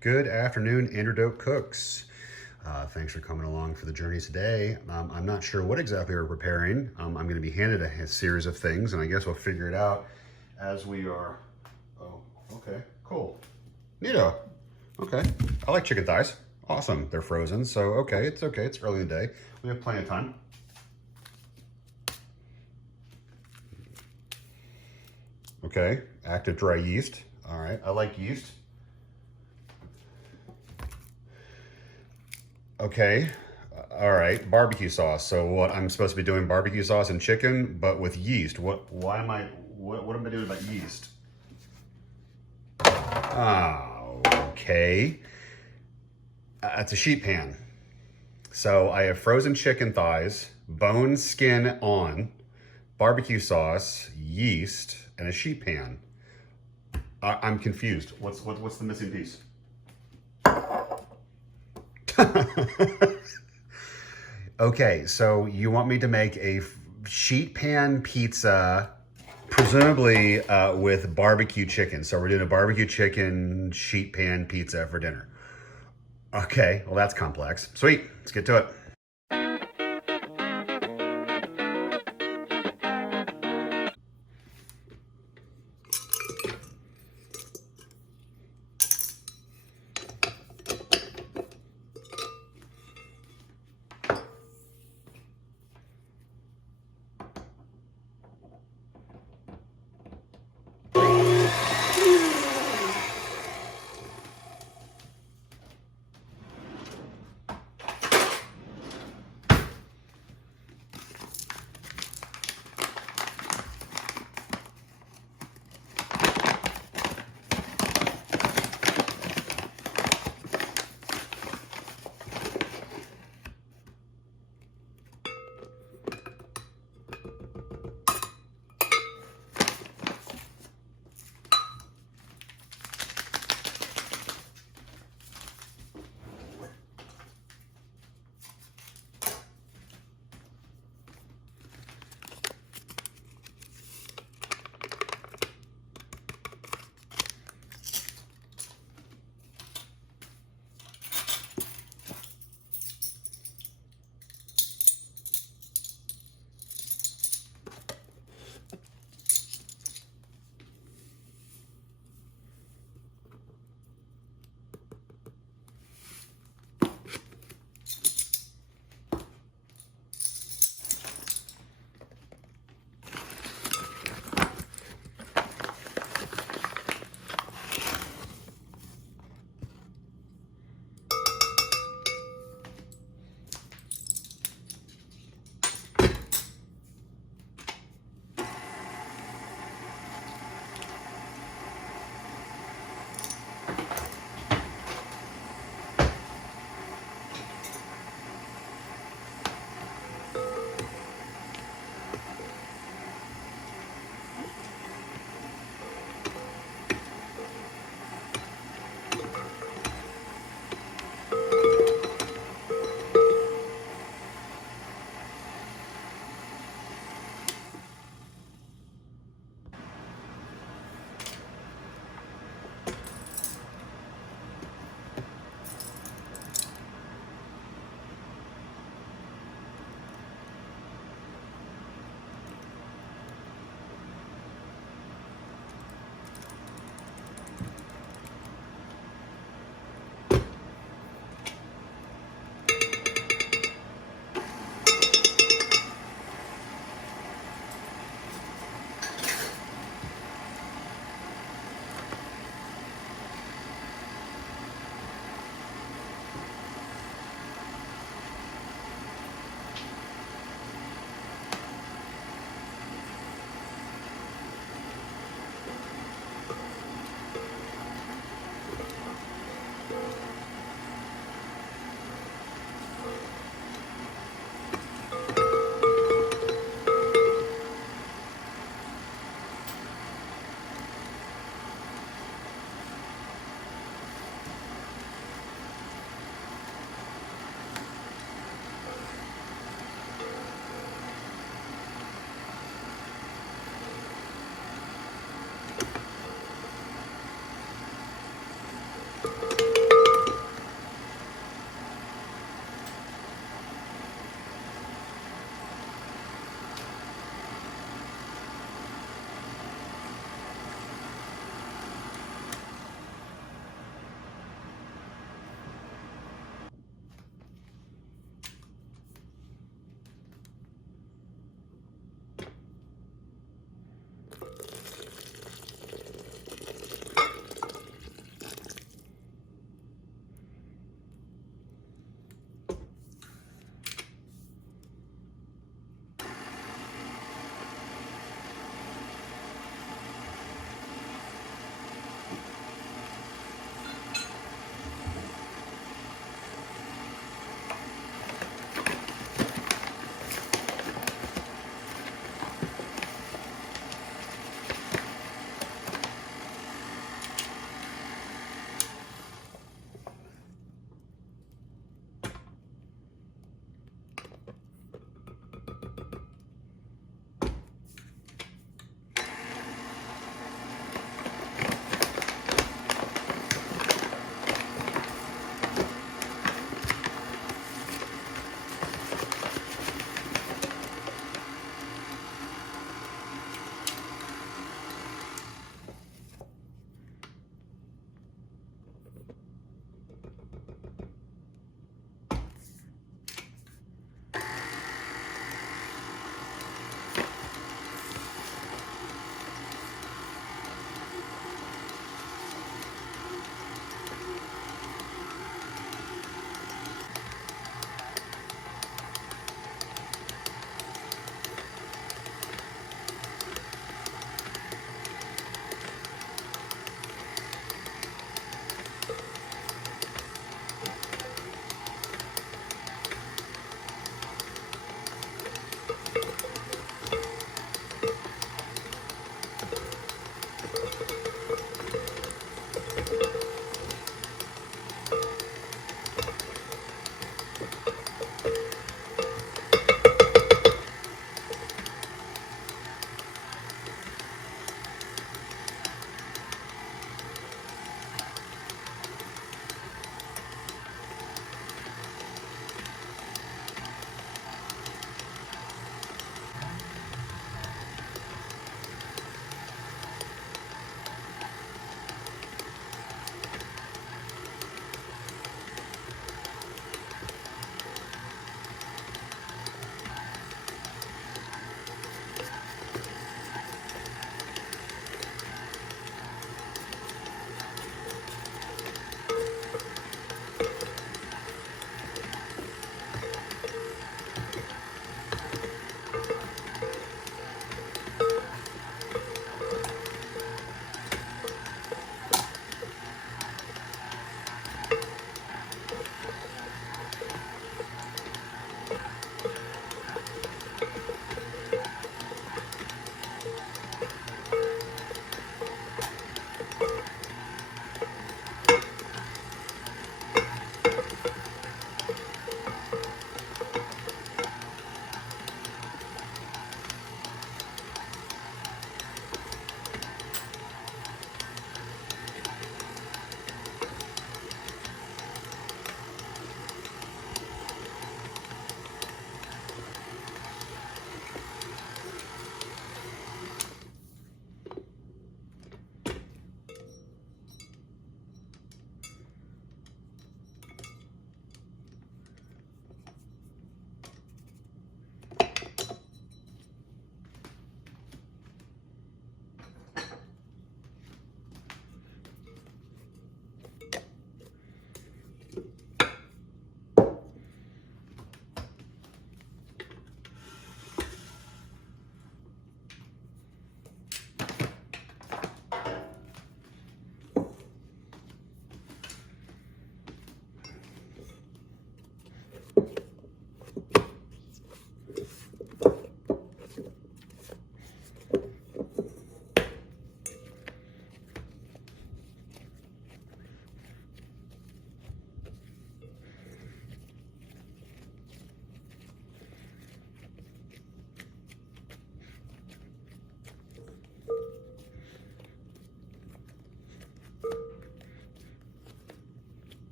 Good afternoon, Andrew Doak Cooks. Thanks for coming along for the journey today. I'm not sure what exactly we're preparing. I'm going to be handed a series of things, and I guess we'll figure it out as we are. Oh, okay, cool. Neato. Okay, I like chicken thighs. Awesome, they're frozen, so okay, it's early in the day. We have plenty of time. Okay, active dry yeast. All right, I like yeast. Okay, all right, barbecue sauce. So what, I'm supposed to be doing barbecue sauce and chicken, but with yeast. What am I doing about yeast? Oh, okay. It's a sheet pan. So I have frozen chicken thighs, bone skin on, barbecue sauce, yeast, and a sheet pan. I'm confused. What's the missing piece? Okay, so you want me to make a sheet pan pizza, presumably with barbecue chicken. So we're doing a barbecue chicken sheet pan pizza for dinner. Okay, well that's complex. Sweet, let's get to it.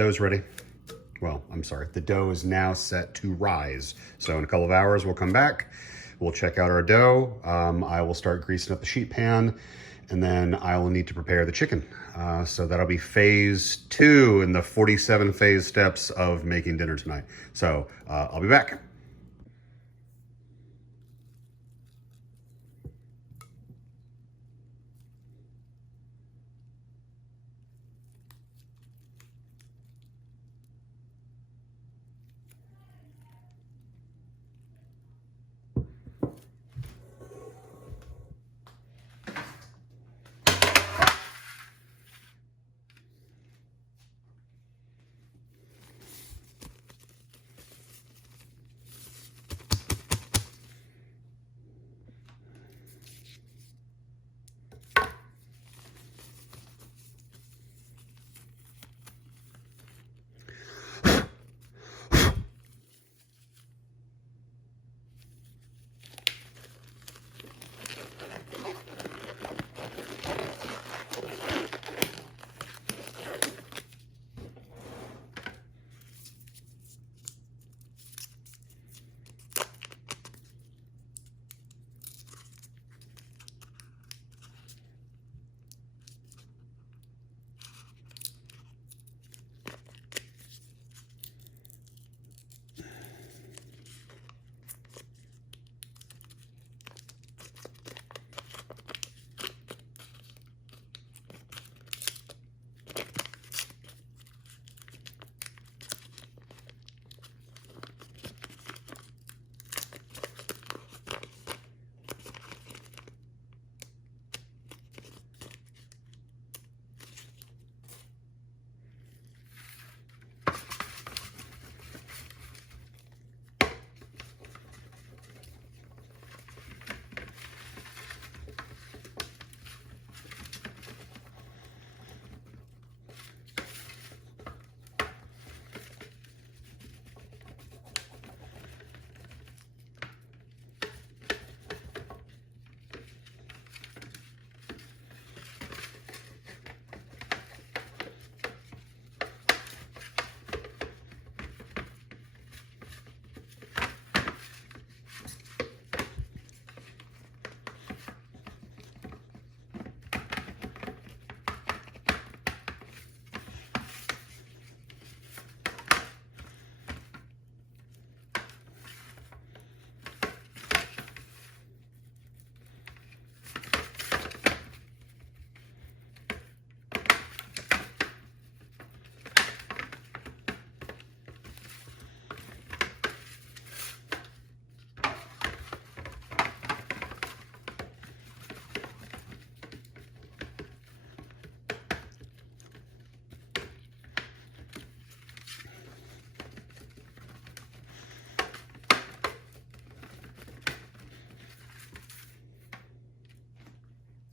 dough's ready. Well, I'm sorry, the dough is now set to rise. So in a couple of hours, we'll come back. We'll check out our dough. I will start greasing up the sheet pan, and then I will need to prepare the chicken. So that'll be phase 2 in the 47 phase steps of making dinner tonight. So I'll be back.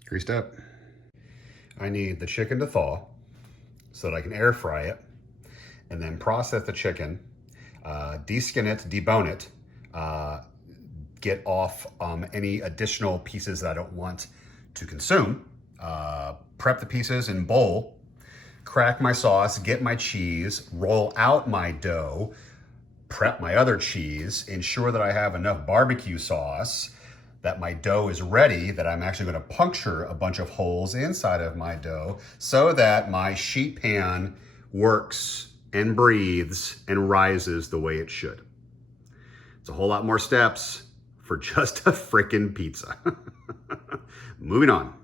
Greased up. I need the chicken to thaw so that I can air fry it, and then process the chicken, de-skin it, debone it, get off any additional pieces that I don't want to consume, prep the pieces in bowl, crack my sauce, get my cheese, roll out my dough, prep my other cheese, ensure that I have enough barbecue sauce, that my dough is ready, that I'm actually going to puncture a bunch of holes inside of my dough so that my sheet pan works and breathes and rises the way it should. It's a whole lot more steps for just a frickin' pizza. Moving on.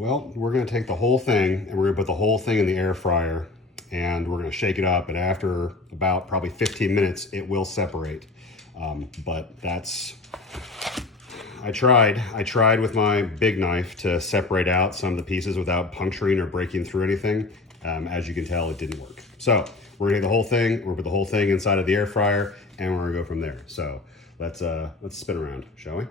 Well, we're gonna take the whole thing and we're gonna put the whole thing in the air fryer and we're gonna shake it up, and after about probably 15 minutes, it will separate. But that's, I tried with my big knife to separate out some of the pieces without puncturing or breaking through anything. As you can tell, it didn't work. So we're gonna take the whole thing, we're gonna put the whole thing inside of the air fryer, and we're gonna go from there. So let's spin around, shall we?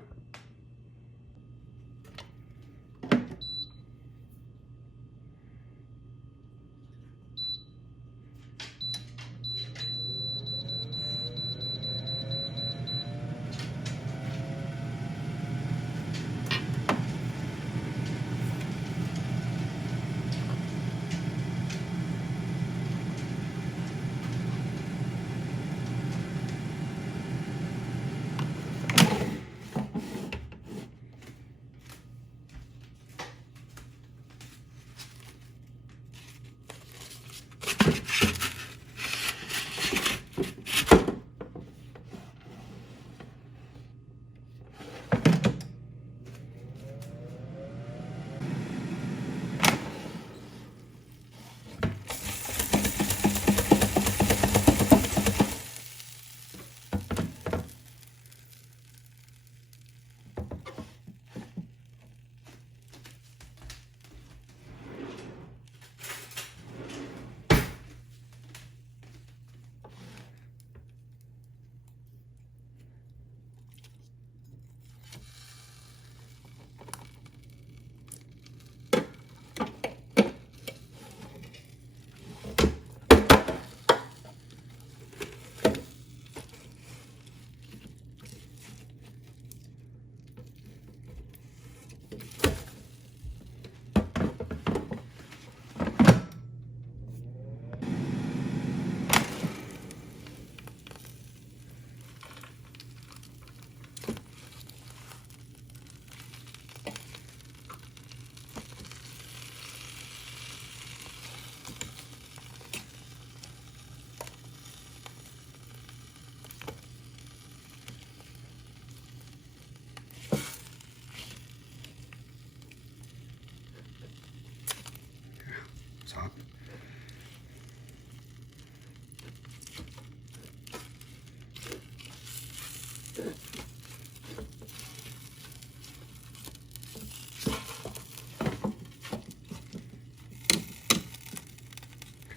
It's hot.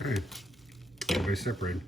Okay, everybody separated.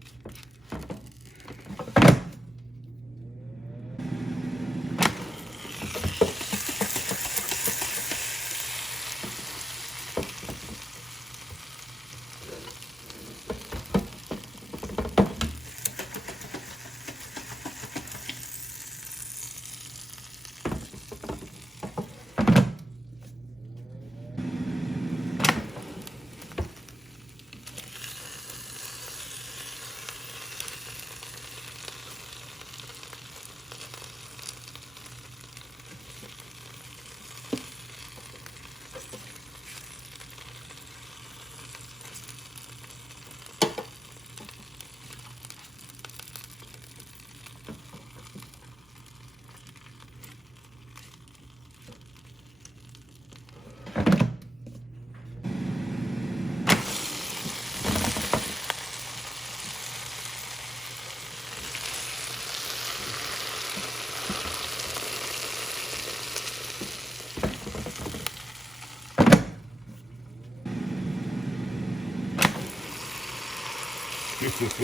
Those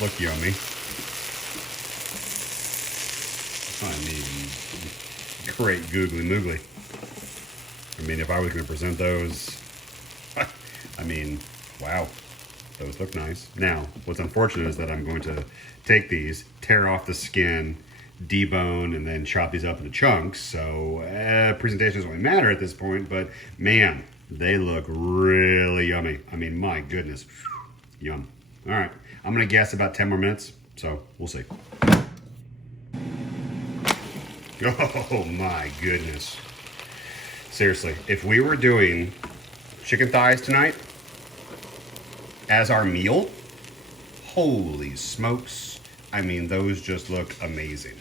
look yummy. I mean, great googly moogly. I mean, if I was going to present those, I mean, wow, those look nice. Now, what's unfortunate is that I'm going to take these, tear off the skin, debone, and then chop these up into chunks. So presentation doesn't really matter at this point, but man, they look really yummy. I mean, my goodness, yum. All right, I'm gonna guess about 10 more minutes, so we'll see. Oh my goodness. Seriously, if we were doing chicken thighs tonight as our meal, holy smokes. I mean, those just look amazing.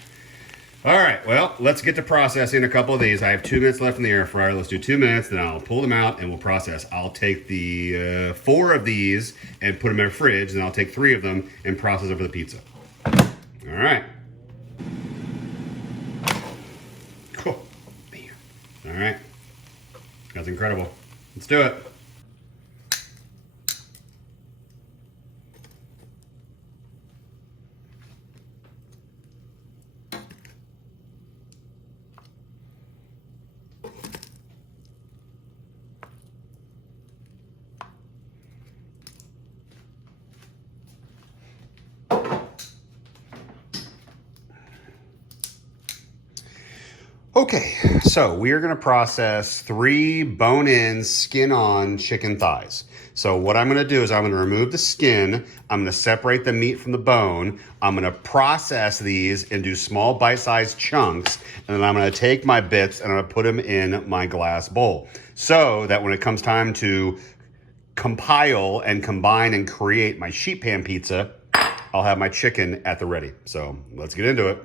All right, well, let's get to processing a couple of these. I have 2 minutes left in the air fryer. Let's do 2 minutes, then I'll pull them out and we'll process. I'll take the 4 of these and put them in the fridge, and I'll take 3 of them and process them for the pizza. All right. Cool. All right. That's incredible. Let's do it. Okay, so we are going to process 3 bone-in, skin-on chicken thighs. So what I'm going to do is I'm going to remove the skin, I'm going to separate the meat from the bone, I'm going to process these into small bite-sized chunks, and then I'm going to take my bits and I'm going to put them in my glass bowl. So that when it comes time to compile and combine and create my sheet pan pizza, I'll have my chicken at the ready. So let's get into it.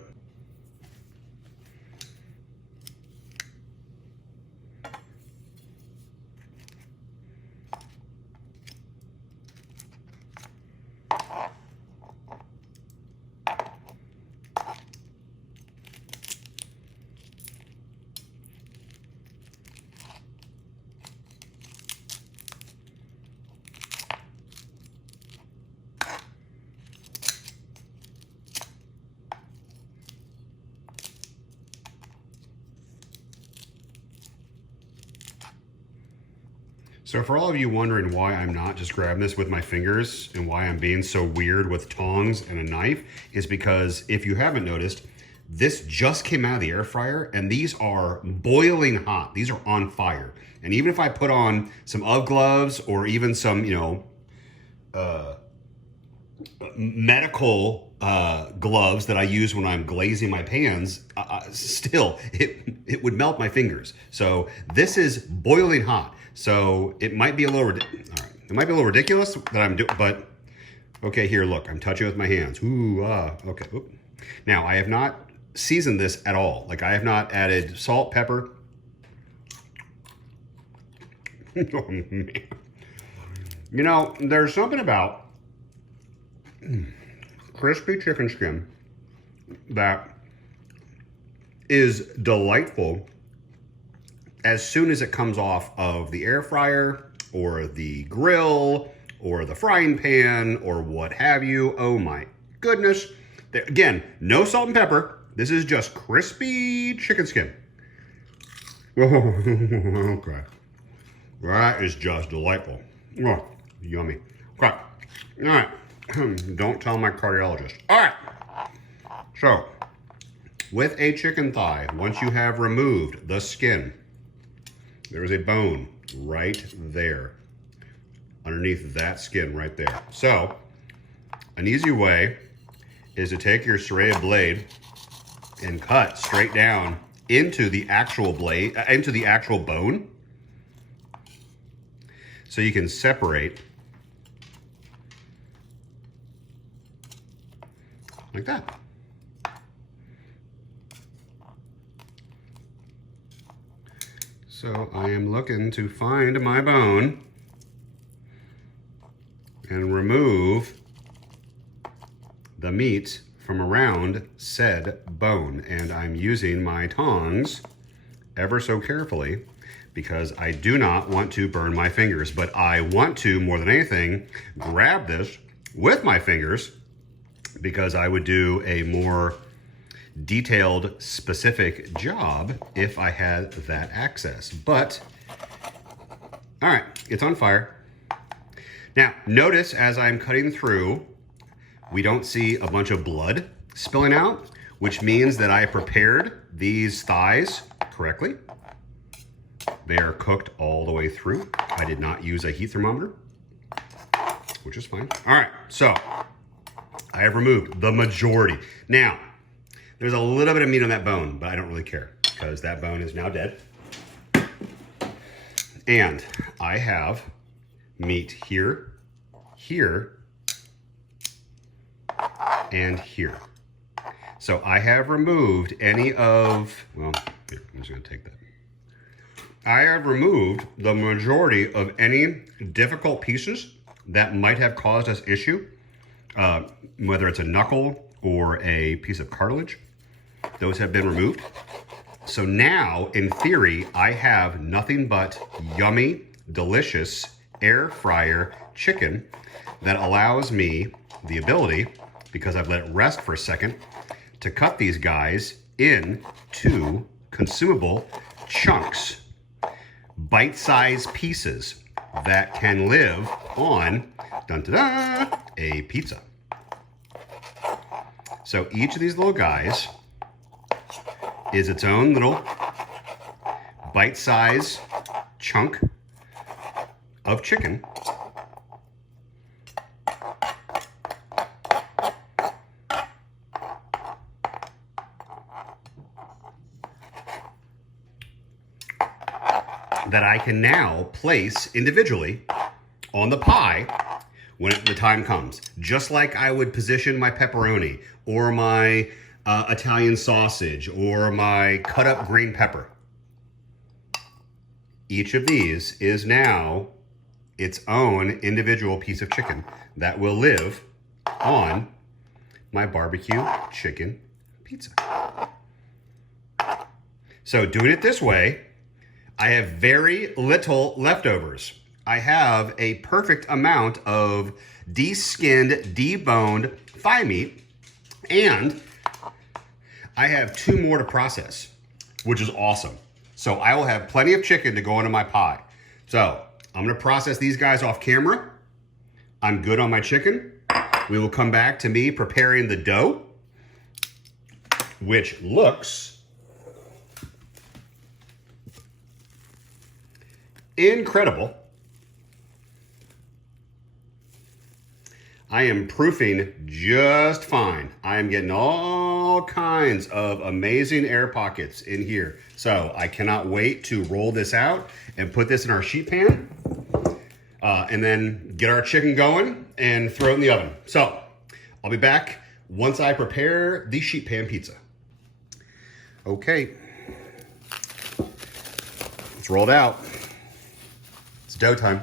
So for all of you wondering why I'm not just grabbing this with my fingers and why I'm being so weird with tongs and a knife is because if you haven't noticed, this just came out of the air fryer and these are boiling hot. These are on fire. And even if I put on some UGG gloves or even some, medical gloves that I use when I'm glazing my pans, still, it would melt my fingers. So this is boiling hot. So it might be a little, it might be a little ridiculous that I'm doing, but okay, here, look, I'm touching with my hands. Ooh, okay. Oop. Now, I have not seasoned this at all. Like, I have not added salt, pepper. Oh, man. You know, there's something about crispy chicken skin that is delightful as soon as it comes off of the air fryer or the grill or the frying pan or what have you. Oh my goodness. Again, no salt and pepper. This is just crispy chicken skin. Okay. That is just delightful. Oh, yummy. Okay. All right. Don't tell my cardiologist. All right. So, with a chicken thigh, once you have removed the skin, there is a bone right there, underneath that skin right there. So, an easy way is to take your serrated blade and cut straight down into the actual blade, into the actual bone, so you can separate like that. So I am looking to find my bone and remove the meat from around said bone. And I'm using my tongs ever so carefully because I do not want to burn my fingers, but I want to, more than anything, grab this with my fingers because I would do a more detailed, specific job if I had that access. But, all right, it's on fire. Now, notice as I'm cutting through, we don't see a bunch of blood spilling out, which means that I prepared these thighs correctly. They are cooked all the way through. I did not use a heat thermometer, which is fine. All right, so I have removed the majority. Now, there's a little bit of meat on that bone, but I don't really care because that bone is now dead. And I have meat here, here, and here. So I have removed any of, well, here, I'm just gonna take that. I have removed the majority of any difficult pieces that might have caused us issue, whether it's a knuckle or a piece of cartilage. Those have been removed. So now, in theory, I have nothing but yummy, delicious air fryer chicken that allows me the ability, because I've let it rest for a second, to cut these guys into consumable chunks, bite-sized pieces that can live on, dun-da-da, a pizza. So each of these little guys is its own little bite-sized chunk of chicken that I can now place individually on the pie when the time comes. Just like I would position my pepperoni or my Italian sausage or my cut up green pepper. Each of these is now its own individual piece of chicken that will live on my barbecue chicken pizza. So doing it this way, I have very little leftovers. I have a perfect amount of de-skinned, deboned thigh meat, and I have 2 more to process, which is awesome. So I will have plenty of chicken to go into my pie. So I'm gonna process these guys off camera. I'm good on my chicken. We will come back to me preparing the dough, which looks incredible. I am proofing just fine. I am getting all kinds of amazing air pockets in here. So I cannot wait to roll this out and put this in our sheet pan and then get our chicken going and throw it in the oven. So I'll be back once I prepare the sheet pan pizza. Okay, it's rolled out. It's dough time.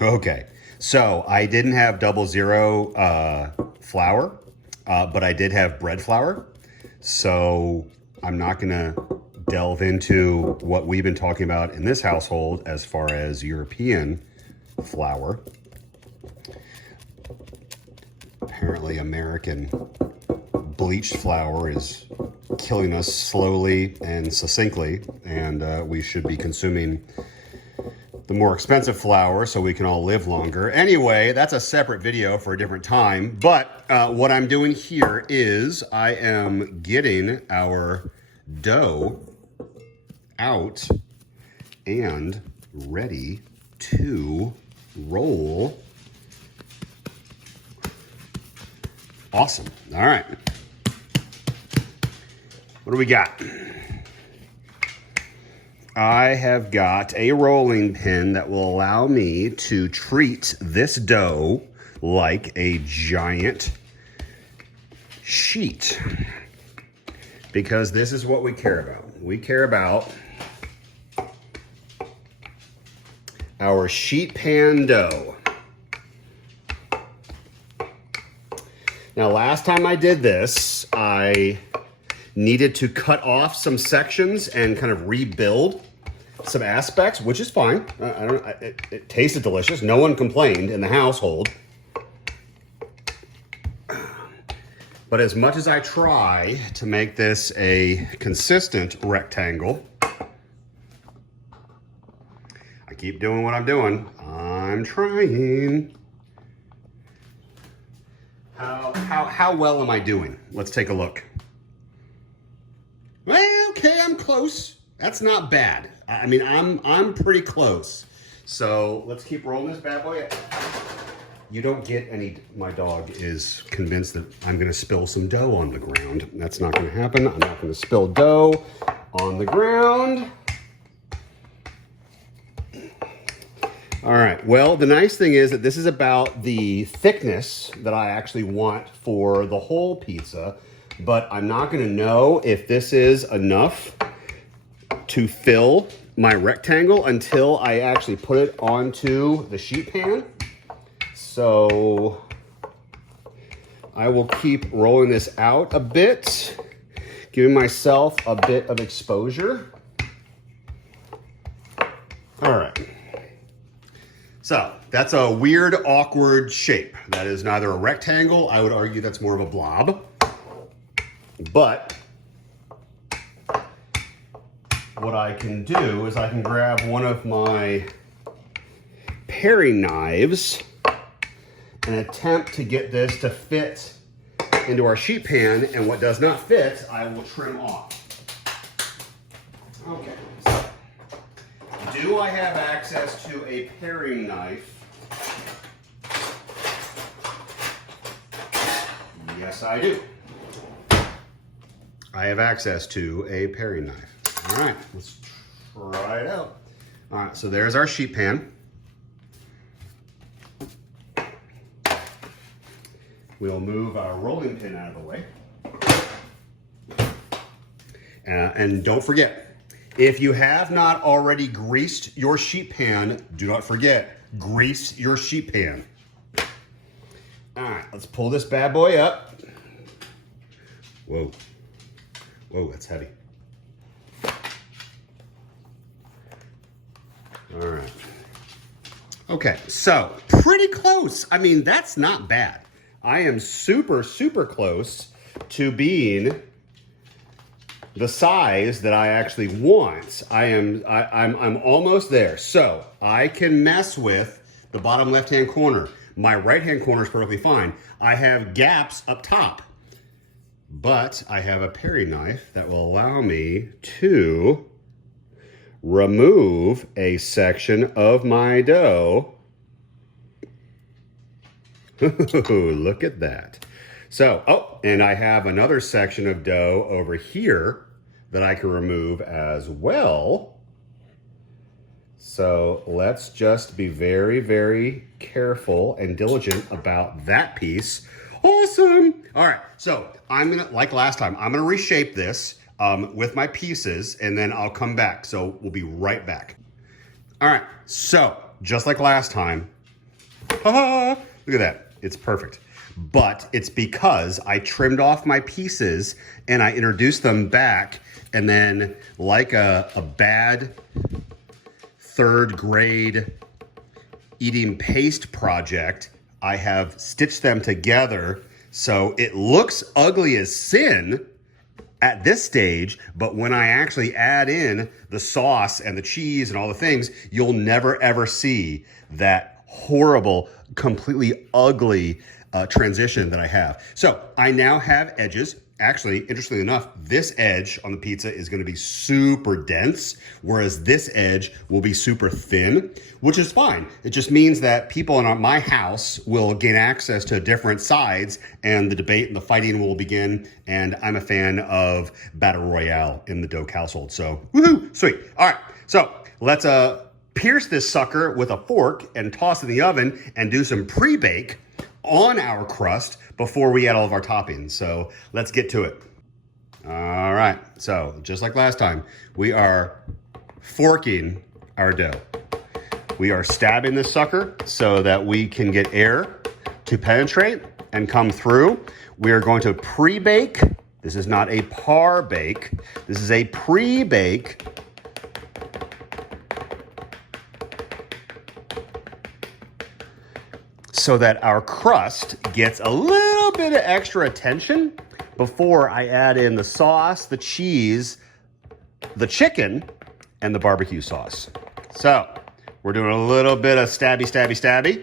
Okay, so I didn't have 00 flour, but I did have bread flour. So I'm not gonna delve into what we've been talking about in this household as far as European flour. Apparently American bleached flour is killing us slowly and succinctly, and we should be consuming the more expensive flour so we can all live longer. Anyway, that's a separate video for a different time, but what I'm doing here is I am getting our dough out and ready to roll. Awesome. All right. What do we got? I have got a rolling pin that will allow me to treat this dough like a giant sheet, because this is what we care about. We care about our sheet pan dough. Now, last time I did this, I needed to cut off some sections and kind of rebuild some aspects, which is fine. It tasted delicious. No one complained in the household. But as much as I try to make this a consistent rectangle, I keep doing what I'm doing. I'm trying. How well am I doing? Let's take a look. Well, okay, I'm close. That's not bad. I mean, I'm pretty close. So let's keep rolling this bad boy. You don't get any, my dog is convinced that I'm gonna spill some dough on the ground. That's not gonna happen. I'm not gonna spill dough on the ground. All right, well, the nice thing is that this is about the thickness that I actually want for the whole pizza, but I'm not gonna know if this is enough to fill my rectangle until I actually put it onto the sheet pan. So I will keep rolling this out a bit, giving myself a bit of exposure. All right. So that's a weird, awkward shape. That is neither a rectangle. I would argue that's more of a blob. But what I can do is I can grab one of my paring knives and attempt to get this to fit into our sheet pan, and what does not fit, I will trim off. Okay, so do I have access to a paring knife? Yes, I do. I have access to a paring knife. All right, let's try it out. All right, so there's our sheet pan. We'll move our rolling pin out of the way. And don't forget, if you have not already greased your sheet pan, do not forget, grease your sheet pan. All right, let's pull this bad boy up. Whoa, whoa, that's heavy. All right. Okay, so pretty close. I mean, that's not bad. I am super, super close to being the size that I actually want. I'm almost there. So I can mess with the bottom left-hand corner. My right-hand corner is perfectly fine. I have gaps up top, but I have a paring knife that will allow me to remove a section of my dough. Look at that. So, oh, and I have another section of dough over here that I can remove as well. So let's just be very, very careful and diligent about that piece. Awesome. All right, so I'm gonna, like last time, I'm gonna reshape this with my pieces, and then I'll come back. So we'll be right back. All right, so just like last time, look at that, it's perfect. But it's because I trimmed off my pieces and I introduced them back, and then like a bad third grade eating paste project, I have stitched them together so it looks ugly as sin at this stage, but when I actually add in the sauce and the cheese and all the things, you'll never ever see that horrible, completely ugly transition that I have. So I now have edges. Actually, interestingly enough, this edge on the pizza is gonna be super dense, whereas this edge will be super thin, which is fine. It just means that people in my house will gain access to different sides, and the debate and the fighting will begin, and I'm a fan of Battle Royale in the Doak household, so woohoo, sweet. All right, so let's pierce this sucker with a fork and toss it in the oven and do some pre-bake on our crust before we add all of our toppings. So let's get to it. All right, so just like last time, we are forking our dough. We are stabbing this sucker so that we can get air to penetrate and come through. We are going to pre-bake. This is not a par bake. This is a pre-bake. So that our crust gets a little bit of extra attention before I add in the sauce, the cheese, the chicken, and the barbecue sauce. So we're doing a little bit of stabby, stabby, stabby.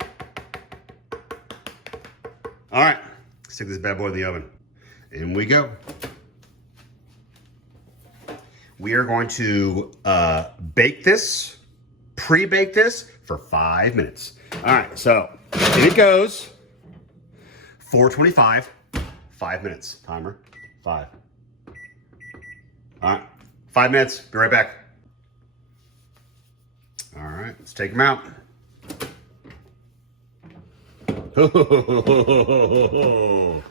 All right, stick this bad boy in the oven. In we go. We are going to bake this, pre-bake this for 5 minutes. All right, so in it goes. 425, 5 minutes. Timer, 5. All right, 5 minutes, be right back. All right, let's take them out. Oh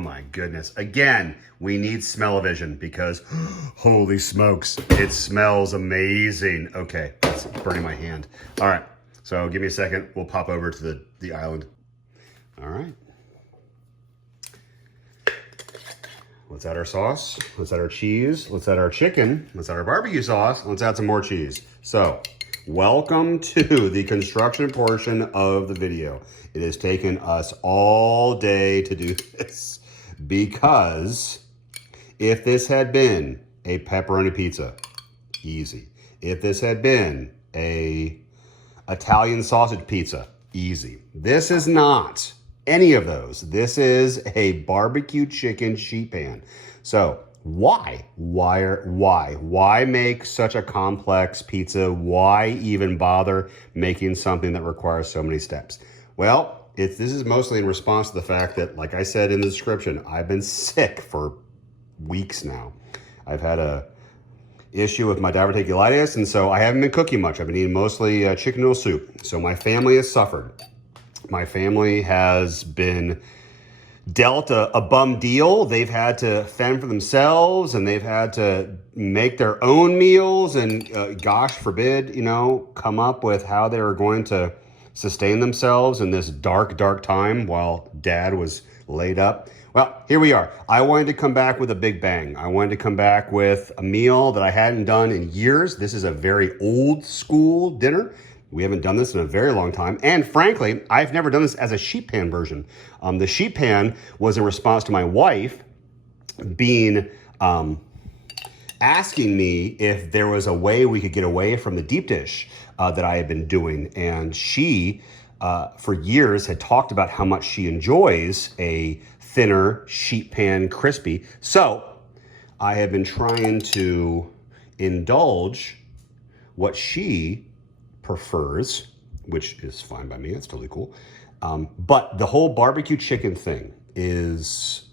my goodness. Again, we need smell-o-vision because holy smokes, it smells amazing. Okay, it's burning my hand. All right, so give me a second. We'll pop over to the island. All right. Let's add our sauce. Let's add our cheese. Let's add our chicken. Let's add our barbecue sauce. Let's add some more cheese. So, welcome to the construction portion of the video. It has taken us all day to do this because if this had been a pepperoni pizza, easy. If this had been a Italian sausage pizza, easy. This is not any of those. This is a barbecue chicken sheet pan. So why make such a complex pizza? Why even bother making something that requires so many steps? Well, this is mostly in response to the fact that, like I said in the description, I've been sick for weeks now. I've had a issue with my diverticulitis, and so I haven't been cooking much. I've been eating mostly chicken noodle soup. So my family has suffered. My family has been dealt a bum deal. They've had to fend for themselves, and they've had to make their own meals, and gosh forbid, come up with how they were going to sustain themselves in this dark, dark time while Dad was laid up. Well, here we are. I wanted to come back with a big bang. I wanted to come back with a meal that I hadn't done in years. This is a very old school dinner. We haven't done this in a very long time. And frankly, I've never done this as a sheet pan version. The sheet pan was in response to my wife being asking me if there was a way we could get away from the deep dish that I had been doing. And she, for years, had talked about how much she enjoys a thinner sheet pan crispy. So I have been trying to indulge what she prefers, which is fine by me. It's totally cool. But the whole barbecue chicken thing is,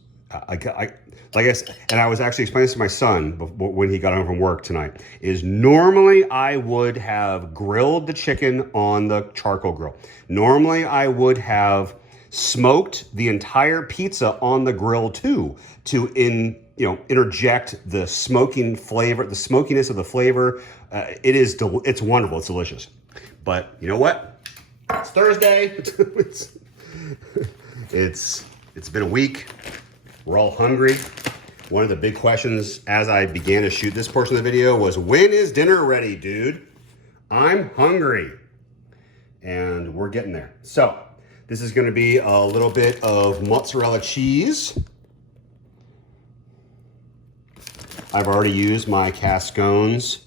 like I said, and I was actually explaining this to my son when he got home from work tonight, is normally I would have grilled the chicken on the charcoal grill. Normally I would have smoked the entire pizza on the grill too, to interject the smoking flavor, the smokiness of the flavor. It's wonderful. It's delicious. But you know what? It's Thursday. It's been a week. We're all hungry. One of the big questions as I began to shoot this portion of the video was, when is dinner ready, dude? I'm hungry. And we're getting there. So this is going to be a little bit of mozzarella cheese. I've already used my Cascones.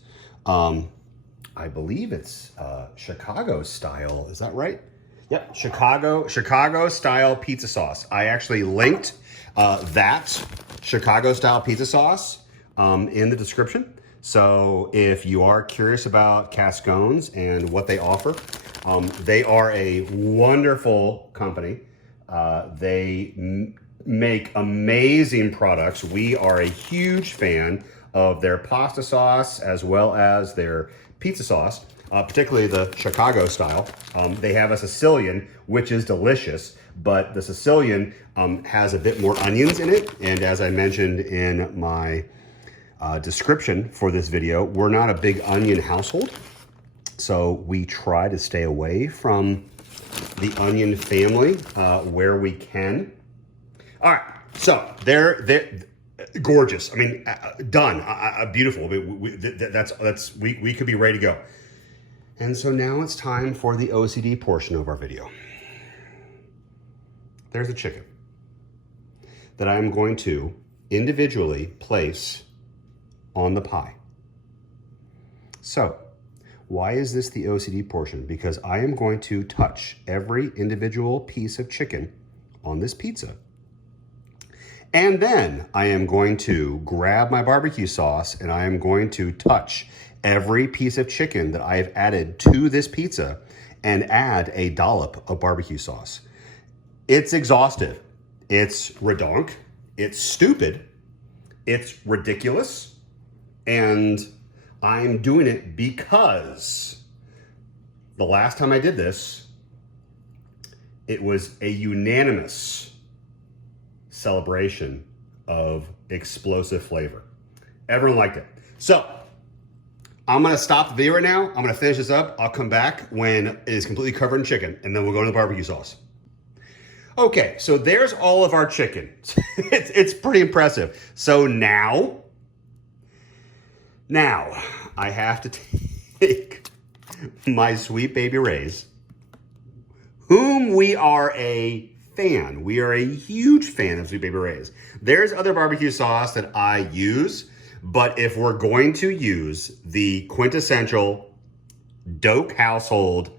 I believe it's Chicago style. Is that right? Yep, Chicago style pizza sauce. I actually linked that Chicago style pizza sauce in the description. So if you are curious about Cascones and what they offer, they are a wonderful company. They make amazing products. We are a huge fan of their pasta sauce as well as their pizza sauce, particularly the Chicago style. They have a Sicilian, which is delicious, but the Sicilian has a bit more onions in it. And as I mentioned in my description for this video, we're not a big onion household. So we try to stay away from the onion family where we can. All right, so they're gorgeous. I mean, done, beautiful. I mean, we could be ready to go. And so now it's time for the OCD portion of our video. There's a chicken that I'm going to individually place on the pie. So why is this the OCD portion? Because I am going to touch every individual piece of chicken on this pizza. And then I am going to grab my barbecue sauce and I am going to touch every piece of chicken that I have added to this pizza and add a dollop of barbecue sauce. It's exhaustive. It's redonk. It's stupid. It's ridiculous. And I'm doing it because the last time I did this, it was a unanimous celebration of explosive flavor. Everyone liked it. So I'm gonna stop the video right now. I'm gonna finish this up. I'll come back when it is completely covered in chicken, and then we'll go to the barbecue sauce. Okay, so there's all of our chicken. It's pretty impressive. So now I have to take my sweet baby Rays, whom we are a fan. We are a huge fan of sweet baby Rays. There's other barbecue sauce that I use, but if we're going to use the quintessential Doak household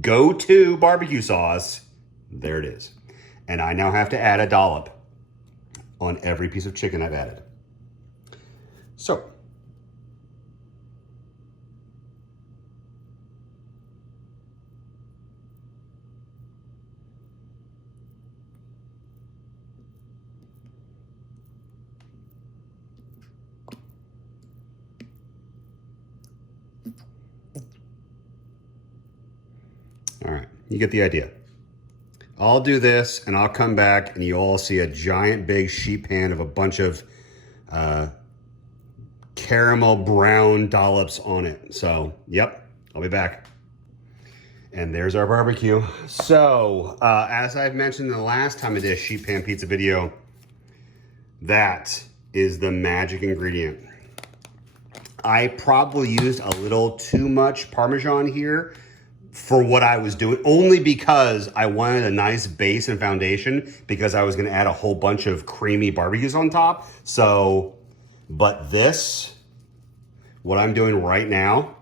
go-to barbecue sauce, there it is. And I now have to add a dollop on every piece of chicken I've added. So, all right, you get the idea. I'll do this and I'll come back and you all see a giant big sheet pan of a bunch of caramel brown dollops on it. So, yep, I'll be back. And there's our barbecue. So, as I've mentioned the last time I did a sheet pan pizza video, that is the magic ingredient. I probably used a little too much Parmesan here for what I was doing, only because I wanted a nice base and foundation, because I was gonna add a whole bunch of creamy barbecues on top. So, but this, what I'm doing right now,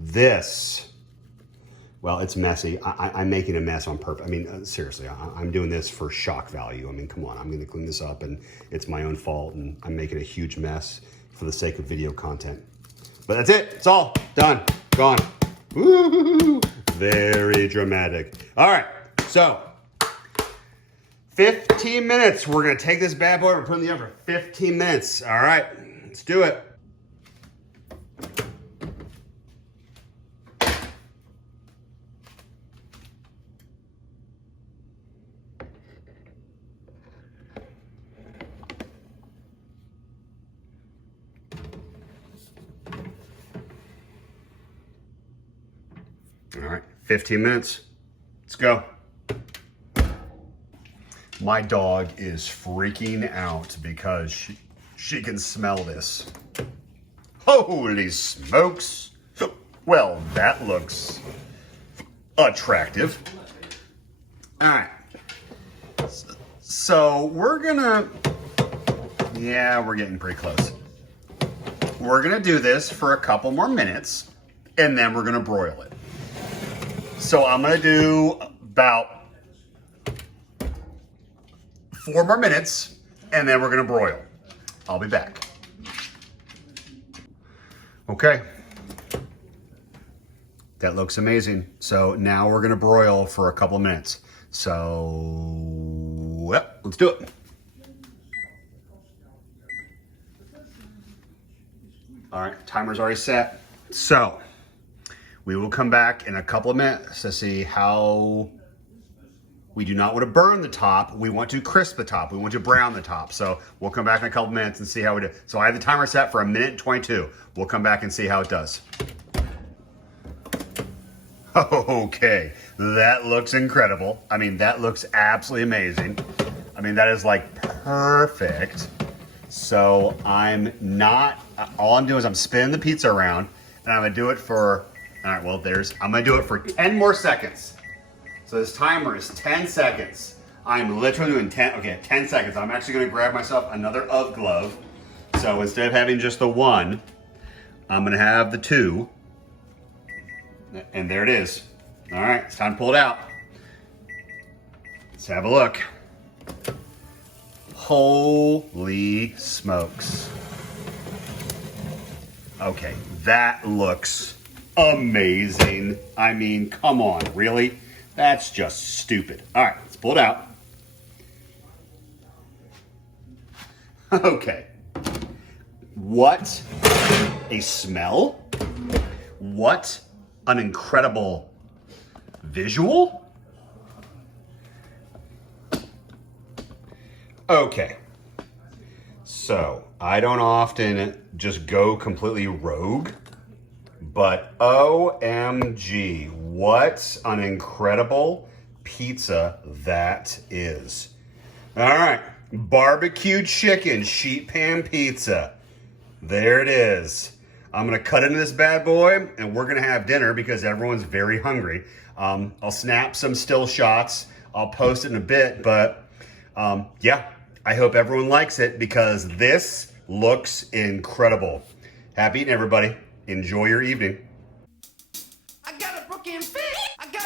this, well, it's messy. I'm making a mess on purpose. I mean, seriously, I'm doing this for shock value. I mean, come on, I'm gonna clean this up and it's my own fault and I'm making a huge mess for the sake of video content. But that's it, it's all done, gone. Woo-hoo-hoo. Very dramatic. All right, so 15 minutes. We're gonna take this bad boy, we're putting in the oven for 15 minutes. All right, let's do it. All right, 15 minutes. Let's go. My dog is freaking out because she can smell this. Holy smokes. Well, that looks attractive. All right. So we're gonna, yeah, we're getting pretty close. We're gonna do this for a couple more minutes and then we're gonna broil it. So I'm gonna do about 4 more minutes and then we're gonna broil. I'll be back. Okay. That looks amazing. So now we're gonna broil for a couple minutes. So, yep, let's do it. All right, timer's already set. So, we will come back in a couple of minutes to see how we do not want to burn the top. We want to crisp the top. We want to brown the top. So we'll come back in a couple minutes and see how we do. So I have the timer set for 1:22. We'll come back and see how it does. Okay, that looks incredible. I mean, that looks absolutely amazing. I mean, that is like perfect. So I'm not, all I'm doing is I'm spinning the pizza around and I'm gonna do it for, all right, well, I'm gonna do it for 10 more seconds. So this timer is 10 seconds. I'm literally doing 10 seconds. I'm actually gonna grab myself another UGG glove. So instead of having just the one, I'm gonna have the two. And there it is. All right, it's time to pull it out. Let's have a look. Holy smokes. Okay, that looks amazing. I mean, come on, really? That's just stupid. All right, let's pull it out. Okay. What a smell. What an incredible visual. Okay, so I don't often just go completely rogue, but OMG, what an incredible pizza that is. All right, barbecue chicken sheet pan pizza. There it is. I'm gonna cut into this bad boy and we're gonna have dinner because everyone's very hungry. I'll snap some still shots. I'll post it in a bit, but yeah, I hope everyone likes it because this looks incredible. Happy eating, everybody. Enjoy your evening. I got a broken face. I got